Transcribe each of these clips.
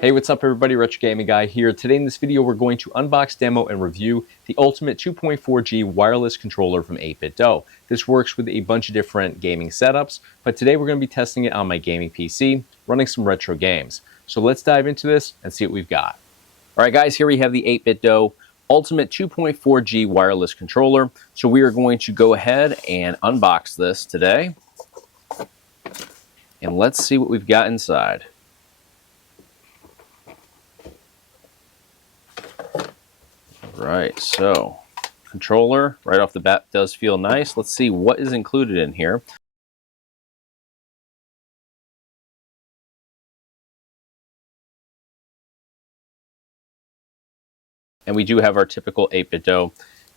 Hey, what's up everybody, Retro Gaming Guy here. Today in this video we're going to unbox, demo, and review the Ultimate 2.4G wireless controller from 8BitDo. This works with a bunch of different gaming setups, but today we're going to be testing it on my gaming PC, running some retro games. So let's dive into this and see what we've got. Alright guys, here we have the 8BitDo Ultimate 2.4G wireless controller. So we are going to go ahead and unbox this today. And let's see what we've got inside. Right, so controller right off the bat does feel nice. Let's see what is included in here. And we do have our typical 8BitDo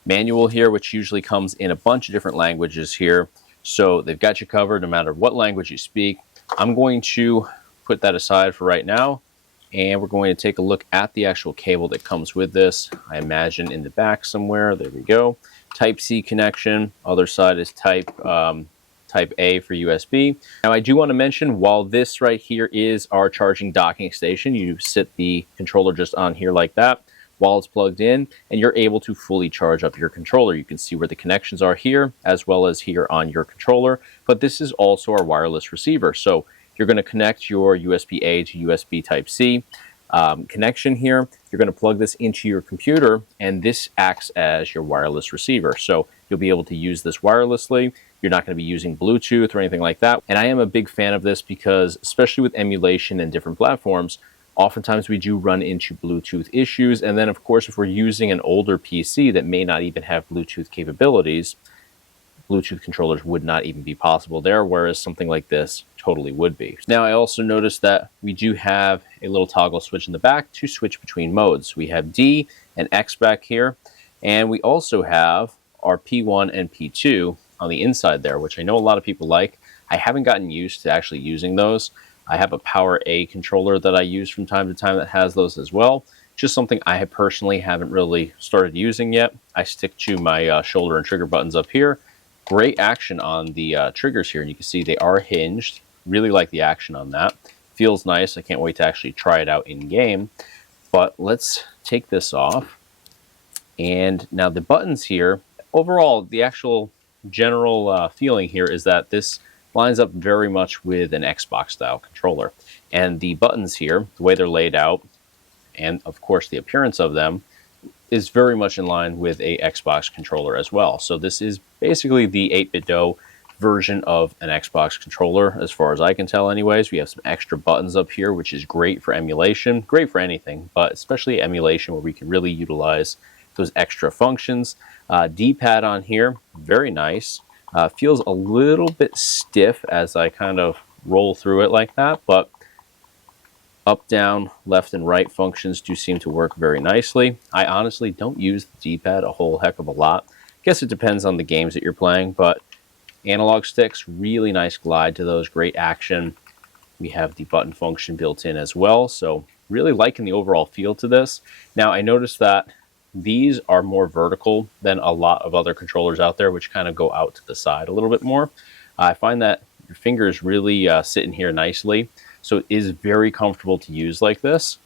manual here, which usually comes in a bunch of different languages here. So they've got you covered no matter what language you speak. I'm going to put that aside for right now. And we're going to take a look at the actual cable that comes with this. I imagine in the back somewhere. There we go. Type-C connection. Other side is Type A for USB. Now I do want to mention, while this right here is our charging docking station, you sit the controller just on here like that while it's plugged in, and you're able to fully charge up your controller. You can see where the connections are here, as well as here on your controller. But this is also our wireless receiver. So you're going to connect your USB-A to USB Type-C connection here. You're going to plug this into your computer, and this acts as your wireless receiver. So you'll be able to use this wirelessly. You're not going to be using Bluetooth or anything like that. And I am a big fan of this because, especially with emulation and different platforms, oftentimes we do run into Bluetooth issues. And then, of course, if we're using an older PC that may not even have Bluetooth capabilities, Bluetooth controllers would not even be possible there, whereas something like this totally would be. Now, I also noticed that we do have a little toggle switch in the back to switch between modes. We have D and X back here, and we also have our P1 and P2 on the inside there, which I know a lot of people like. I haven't gotten used to actually using those. I have a Power A controller that I use from time to time that has those as well. Just something I personally haven't really started using yet. I stick to my shoulder and trigger buttons up here. Great action on the triggers here, and you can see they are hinged. Really like the action on that. Feels nice. I can't wait to actually try it out in game. But let's take this off. And now the buttons here, overall, the actual general feeling here is that this lines up very much with an Xbox style controller. And the buttons here, the way they're laid out, and of course the appearance of them, is very much in line with a Xbox controller as well. So this is basically the 8BitDo version of an Xbox controller, as far as I can tell anyways. We have some extra buttons up here, which is great for emulation, great for anything, but especially emulation, where we can really utilize those extra functions. D-pad on here, very nice. Feels a little bit stiff as I kind of roll through it like that, but up, down, left, and right functions do seem to work very nicely. I honestly don't use the D-pad a whole heck of a lot. I guess it depends on the games that you're playing, but analog sticks, really nice glide to those, great action. We have the button function built in as well, so really liking the overall feel to this. Now, I noticed that these are more vertical than a lot of other controllers out there, which kind of go out to the side a little bit more. I find that your fingers really sit in here nicely. So it is very comfortable to use like this.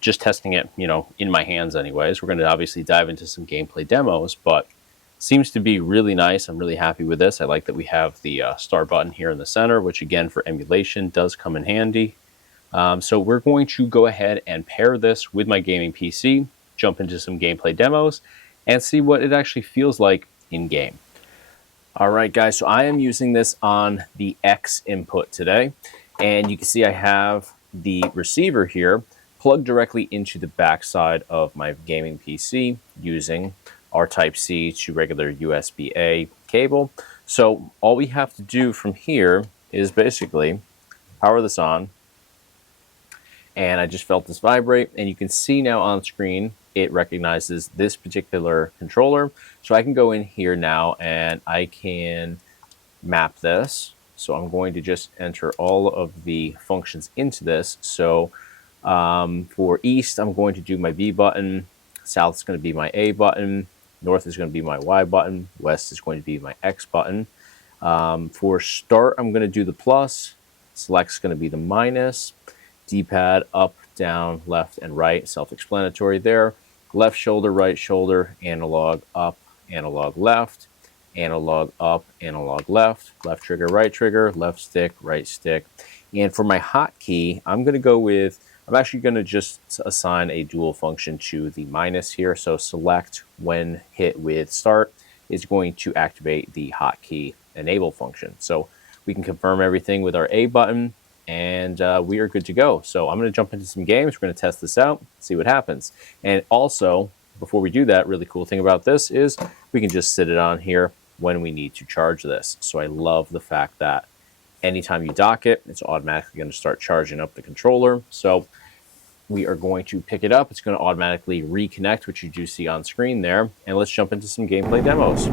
Just testing it, in my hands anyways. We're going to obviously dive into some gameplay demos, but seems to be really nice. I'm really happy with this. I like that we have the star button here in the center, which again for emulation does come in handy. So we're going to go ahead and pair this with my gaming PC, jump into some gameplay demos, and see what it actually feels like in game. All right, guys, so I am using this on the X input today. And you can see I have the receiver here plugged directly into the back side of my gaming PC using our Type-C to regular USB-A cable. So all we have to do from here is basically power this on. And I just felt this vibrate, and you can see now on screen it recognizes this particular controller. So I can go in here now and I can map this. So I'm going to just enter all of the functions into this. So for east, I'm going to do my B button. South is going to be my A button. North is going to be my Y button. West is going to be my X button. For start, I'm going to do the plus. Select is going to be the minus. D-pad up, down, left, and right. Self-explanatory there. Left shoulder, right shoulder, analog up, analog left, analog up, analog left, left trigger, left stick, right stick. And for my hotkey, I'm going to go with, I'm actually going to just assign a dual function to the minus here. So select when hit with start is going to activate the hotkey enable function. So we can confirm everything with our A button, and we are good to go. So I'm going to jump into some games. We're going to test this out, see what happens. And also, before we do that, really cool thing about this is we can just sit it on here when we need to charge this. So I love the fact that anytime you dock it, it's automatically going to start charging up the controller. So we are going to pick it up. It's going to automatically reconnect, which you do see on screen there. And let's jump into some gameplay demos.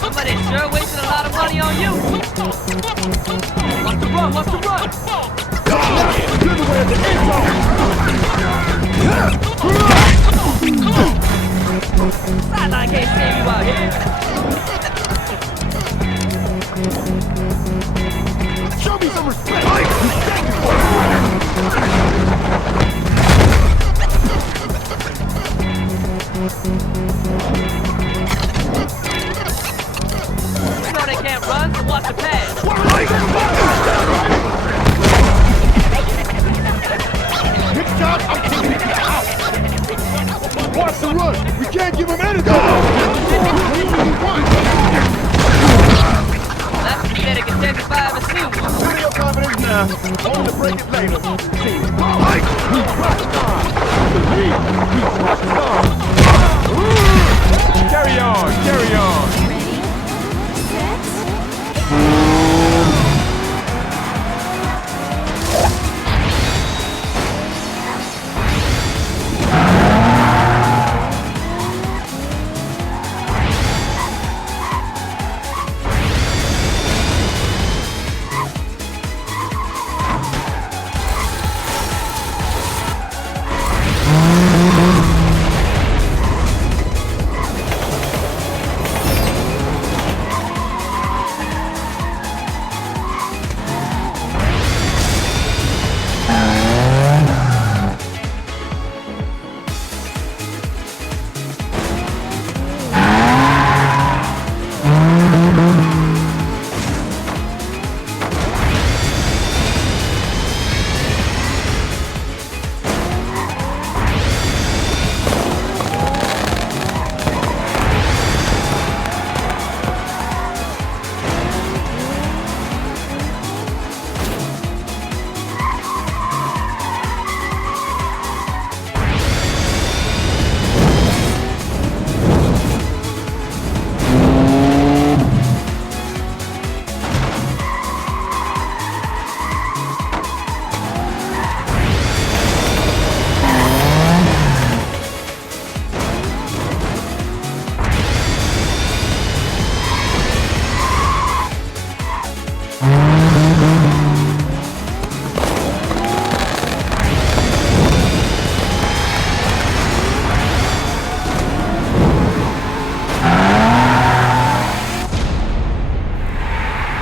Somebody sure wasted a lot of money on you. What's the run? What's the run? Sideline can't save you out here. Show me some respect. You know they can't run, so watch the pass. Good job, I'm taking it out. Watch the run. We can't give him anything. That's the kid that can take a 5 and 2. Show your confidence now. Only to break it later. Carry on, carry on.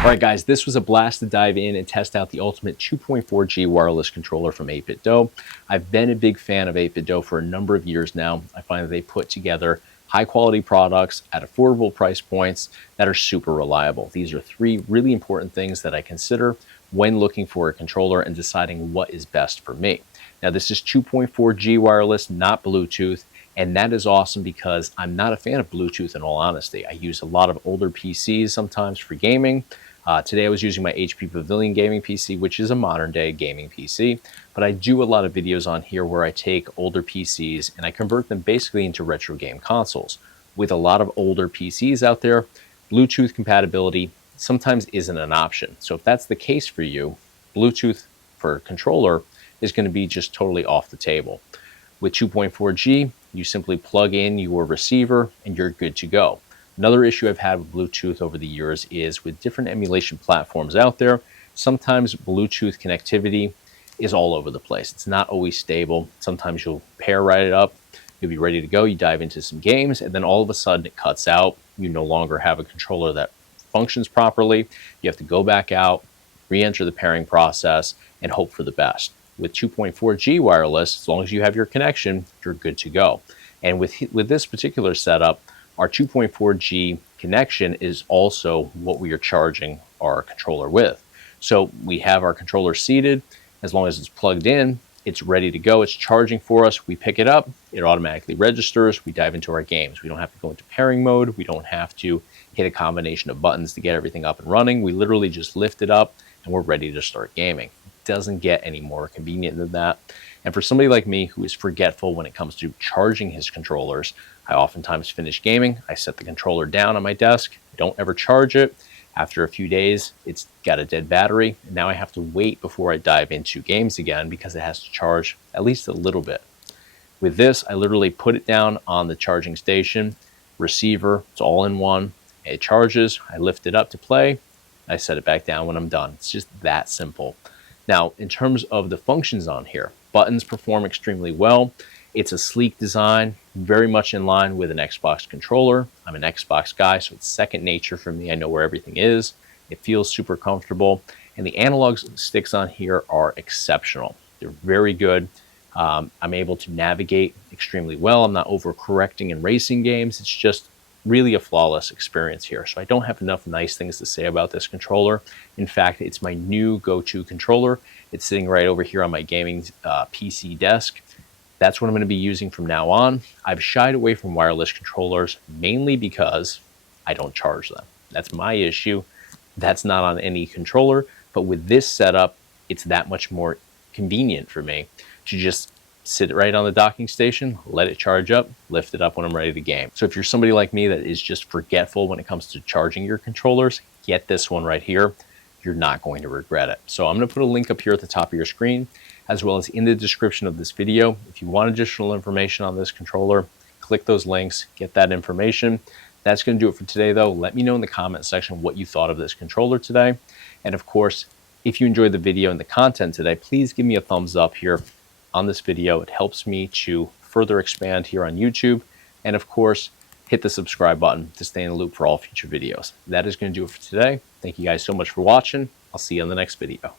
All right, guys, this was a blast to dive in and test out the ultimate 2.4G wireless controller from 8BitDo. I've been a big fan of 8BitDo for a number of years now. I find that they put together high-quality products at affordable price points that are super reliable. These are three really important things that I consider when looking for a controller and deciding what is best for me. Now, this is 2.4G wireless, not Bluetooth, and that is awesome because I'm not a fan of Bluetooth in all honesty. I use a lot of older PCs sometimes for gaming. Today I was using my HP Pavilion gaming PC, which is a modern day gaming PC, but I do a lot of videos on here where I take older PCs and I convert them basically into retro game consoles. with a lot of older PCs out there, Bluetooth compatibility sometimes isn't an option. So if that's the case for you, Bluetooth for a controller is going to be just totally off the table. With 2.4G, you simply plug in your receiver and you're good to go. Another issue I've had with Bluetooth over the years is with different emulation platforms out there, sometimes Bluetooth connectivity is all over the place. It's not always stable. Sometimes you'll pair right it up, you'll be ready to go, you dive into some games, and then all of a sudden it cuts out. You no longer have a controller that functions properly. You have to go back out, re-enter the pairing process, and hope for the best. With 2.4G wireless, as long as you have your connection, you're good to go. And with this particular setup, our 2.4G connection is also what we are charging our controller with. So we have our controller seated. As long as it's plugged in, it's ready to go. It's charging for us. We pick it up. It automatically registers. We dive into our games. We don't have to go into pairing mode. We don't have to hit a combination of buttons to get everything up and running. We literally just lift it up and we're ready to start gaming. It doesn't get any more convenient than that. And for somebody like me who is forgetful when it comes to charging his controllers, I oftentimes finish gaming. I set the controller down on my desk. I don't ever charge it. After a few days, it's got a dead battery. And now I have to wait before I dive into games again because it has to charge at least a little bit. With this, I literally put it down on the charging station, receiver, it's all in one. It charges, I lift it up to play, I set it back down when I'm done. It's just that simple. Now, in terms of the functions on here, buttons perform extremely well. It's a sleek design, very much in line with an Xbox controller. I'm an Xbox guy, so it's second nature for me. I know where everything is. It feels super comfortable. And the analog sticks on here are exceptional. They're very good. I'm able to navigate extremely well. I'm not overcorrecting in racing games. It's just really a flawless experience here. So I don't have enough nice things to say about this controller. In fact, it's my new go-to controller. It's sitting right over here on my gaming PC desk. That's what I'm going to be using from now on. I've shied away from wireless controllers mainly because I don't charge them. That's my issue. That's not on any controller. But with this setup, it's that much more convenient for me to just sit right on the docking station, let it charge up, lift it up when I'm ready to game. So if you're somebody like me that is just forgetful when it comes to charging your controllers, get this one right here. You're not going to regret it. So I'm going to put a link up here at the top of your screen, as well as in the description of this video. If you want additional information on this controller, click those links, get that information. That's going to do it for today, though. Let me know in the comment section what you thought of this controller today. And of course, if you enjoyed the video and the content today, please give me a thumbs up here on this video. It helps me to further expand here on YouTube. And of course, hit the subscribe button to stay in the loop for all future videos. That is going to do it for today. Thank you guys so much for watching. I'll see you on the next video.